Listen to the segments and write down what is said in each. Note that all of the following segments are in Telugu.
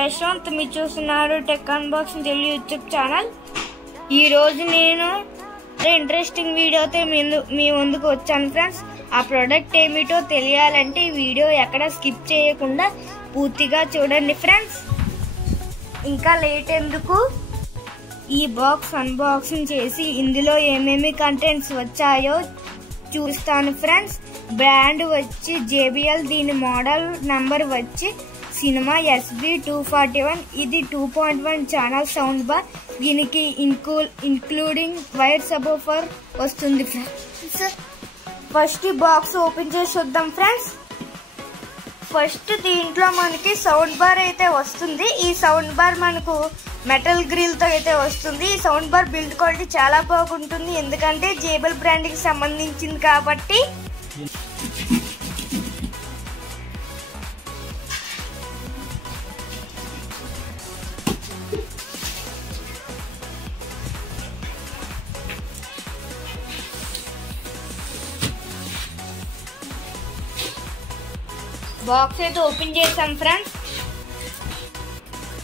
ప్రశాంత్, మీరు చూస్తున్నారు tech unboxing Telugu YouTube channel. ఈ రోజు నేను ఇంట్రెస్టింగ్ వీడియోతో మీ ముందుకు వచ్చాను ఫ్రెండ్స్. ఆ ప్రోడక్ట్ ఏమిటో తెలియాలంటే ఈ వీడియో ఎక్కడ స్కిప్ చేయకుండా పూర్తిగా చూడండి ఫ్రెండ్స్. ఇంకా లేట్ ఎందుకు, ఈ బాక్స్ అన్బాక్సింగ్ చేసి ఇందులో ఏమేమి కంటెంట్స్ వచ్చాయో చూస్తాను ఫ్రెండ్స్. బ్రాండ్ వచ్చి JBL, దీని మోడల్ నంబర్ వచ్చి సినిమా SB241. ఇది 2.1 ఛానల్ సౌండ్ బార్. దీనికి ఇంక్లూడింగ్ వైర్ సబోఫర్ వస్తుంది ఫ్రెండ్స్. ఫస్ట్ బాక్స్ ఓపెన్ చేసి చూద్దాం ఫ్రెండ్స్. ఫస్ట్ దీంట్లో మనకి సౌండ్ బార్ అయితే వస్తుంది. ఈ సౌండ్ బార్ మనకు మెటల్ గ్రిల్ తో అయితే వస్తుంది. ఈ సౌండ్ బార్ బిల్డ్ క్వాలిటీ చాలా బాగుంటుంది, ఎందుకంటే JBL బ్రాండ్ కి సంబంధించింది కాబట్టి. బాక్స్ అయితే ఓపెన్ చేసాం ఫ్రెండ్స్.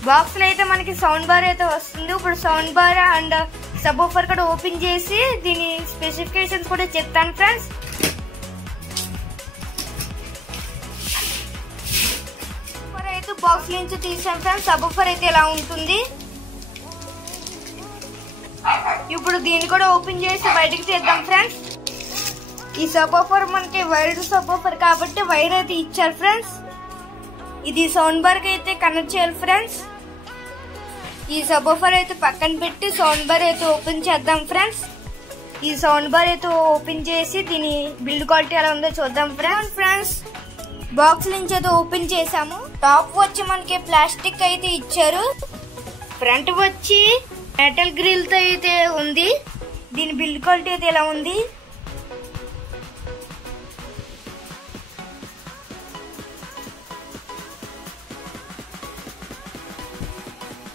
బాక్స్ లో అయితే మనకి సౌండ్ బార్ అయితే వస్తుంది. ఇప్పుడు సౌండ్ బార్ అండ్ సబ్-వూఫర్ కూడా ఓపెన్ చేసి దీని స్పెసిఫికేషన్స్ కూడా చెప్తాను ఫ్రెండ్స్. అయితే బాక్స్ నుంచి తీసాం ఫ్రెండ్స్. సబ్-వూఫర్ అయితే ఇలా ఉంటుంది. ఇప్పుడు దీన్ని కూడా ఓపెన్ చేసి బయటకు తీద్దాం ఫ్రెండ్స్. ఈ సబ్-వూఫర్ మనకి వైర్డ్ సబ్-వూఫర్ కాబట్టి వైర్ అయితే ఇచ్చారు ఫ్రెండ్స్. ఇది సౌండ్ బార్ కి అయితే కనెక్ట్ చేయాలి ఫ్రెండ్స్. ఈ సబ్-వూఫర్ అయితే పక్కన పెట్టి సౌండ్ బార్ అయితే ఓపెన్ చేద్దాం ఫ్రెండ్స్. ఈ సౌండ్ బార్ అయితే ఓపెన్ చేసి దీని బిల్డ్ క్వాలిటీ ఎలా ఉందో చూద్దాం ఫ్రెండ్స్. బాక్స్ నుంచి అయితే ఓపెన్ చేసాము. టాప్ వచ్చి మనకి ప్లాస్టిక్ అయితే ఇచ్చారు. ఫ్రంట్ వచ్చి మెటల్ గ్రిల్ తో అయితే ఉంది. దీని బిల్డ్ క్వాలిటీ అయితే ఎలా ఉంది.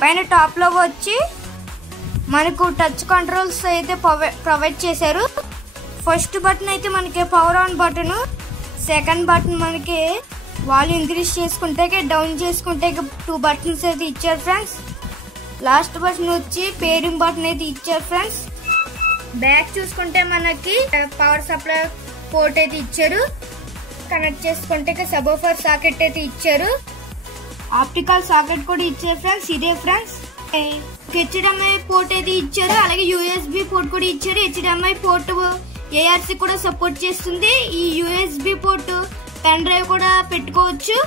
పైన టాప్ లో వచ్చి మనకు టచ్ కంట్రోల్స్ అయితే ప్రొవైడ్ చేశారు. ఫస్ట్ బటన్ అయితే మనకి power on button, second button మనకి వాల్యూమ్ ఇంక్రీజ్ చేసుకుంటే డౌన్ చేసుకుంటే 2 బటన్స్ అయితే ఇచ్చారు ఫ్రెండ్స్. లాస్ట్ బటన్ వచ్చి పేరింగ్ బటన్ అయితే ఇచ్చారు ఫ్రెండ్స్. బ్యాక్ చూసుకుంటే మనకి పవర్ సప్లై పోర్ట్ అయితే ఇచ్చారు. కనెక్ట్ చేసుకుంటే సబ్-వూఫర్ సాకెట్ అయితే ఇచ్చారు. ఆప్టికల్ సాకెట్ కూడా ఇచ్చారు ఫ్రెండ్స్. ఇదే ఫ్రెండ్స్ HDMI పోర్ట్ అయితే ఇచ్చారు. అలాగే USB పోర్ట్ కూడా ఇచ్చారు. HDMI పోర్ట్ ARC కూడా సపోర్ట్ చేస్తుంది. ఈ USB పోర్ట్ పెన్ డ్రైవ్ కూడా పెట్టుకోవచ్చు.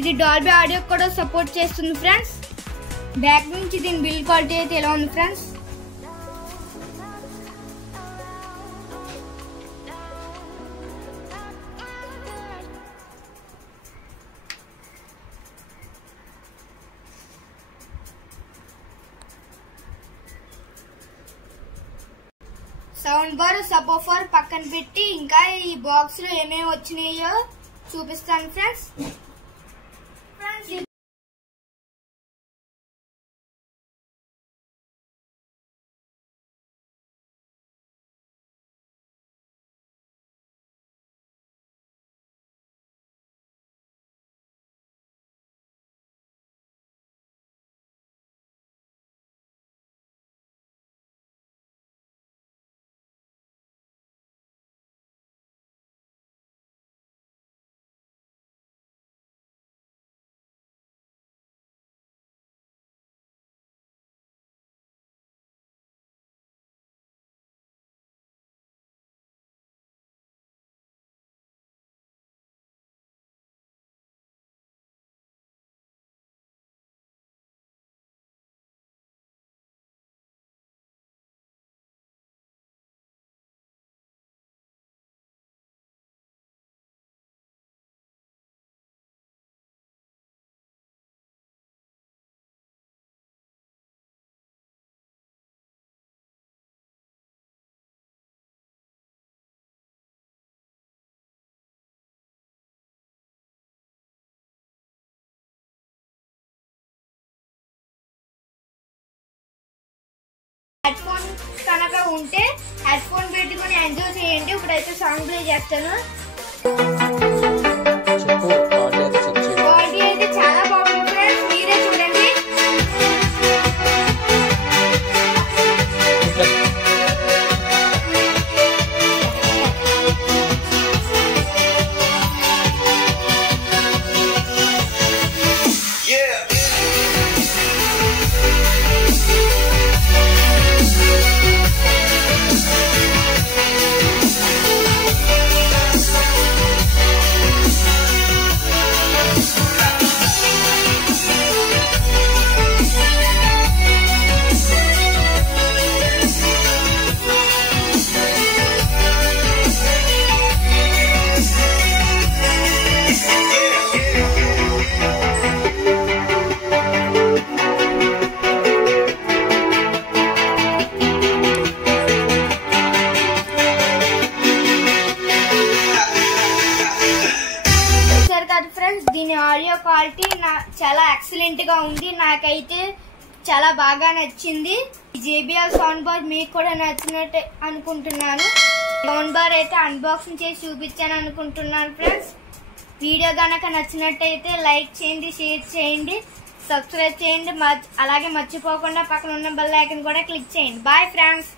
ఇది డాల్బీ ఆడియో కూడా సపోర్ట్ చేస్తుంది ఫ్రెండ్స్. బ్యాక్ నుంచి దీని బిల్డ్ క్వాలిటీ అయితే ఎలా ఉంది ఫ్రెండ్స్. సౌండ్ బార్, సబ్-వూఫర్ పక్కన పెట్టి ఇంకా ఈ బాక్స్ లో ఏమేమి వచ్చినాయో చూపిస్తాను ఫ్రెండ్స్. హెడ్ ఫోన్ కనుక ఉంటే హెడ్ ఫోన్ పెట్టుకుని ఎంజాయ్ చేయండి. ఇప్పుడైతే సాంగ్ ప్లే చేస్తాను. క్వాలిటీ అయితే చాలా బాగుంది ఫ్రెండ్స్. క్వాలిటీ చాలా ఎక్సలెంట్ గా ఉంది. నాకైతే చాలా బాగా నచ్చింది. JBL సౌండ్ బార్ మీకు కూడా నచ్చినట్టు అనుకుంటున్నాను. సౌండ్ బార్ అయితే అన్బాక్సింగ్ చేసి చూపించాను అనుకుంటున్నాను ఫ్రెండ్స్. వీడియో గనక నచ్చినట్టయితే లైక్ చేయండి, షేర్ చేయండి, సబ్స్క్రైబ్ చేయండి. అలాగే మర్చిపోకుండా పక్కన ఉన్న బెల్ ఐకాన్ కూడా క్లిక్ చేయండి. Bye friends.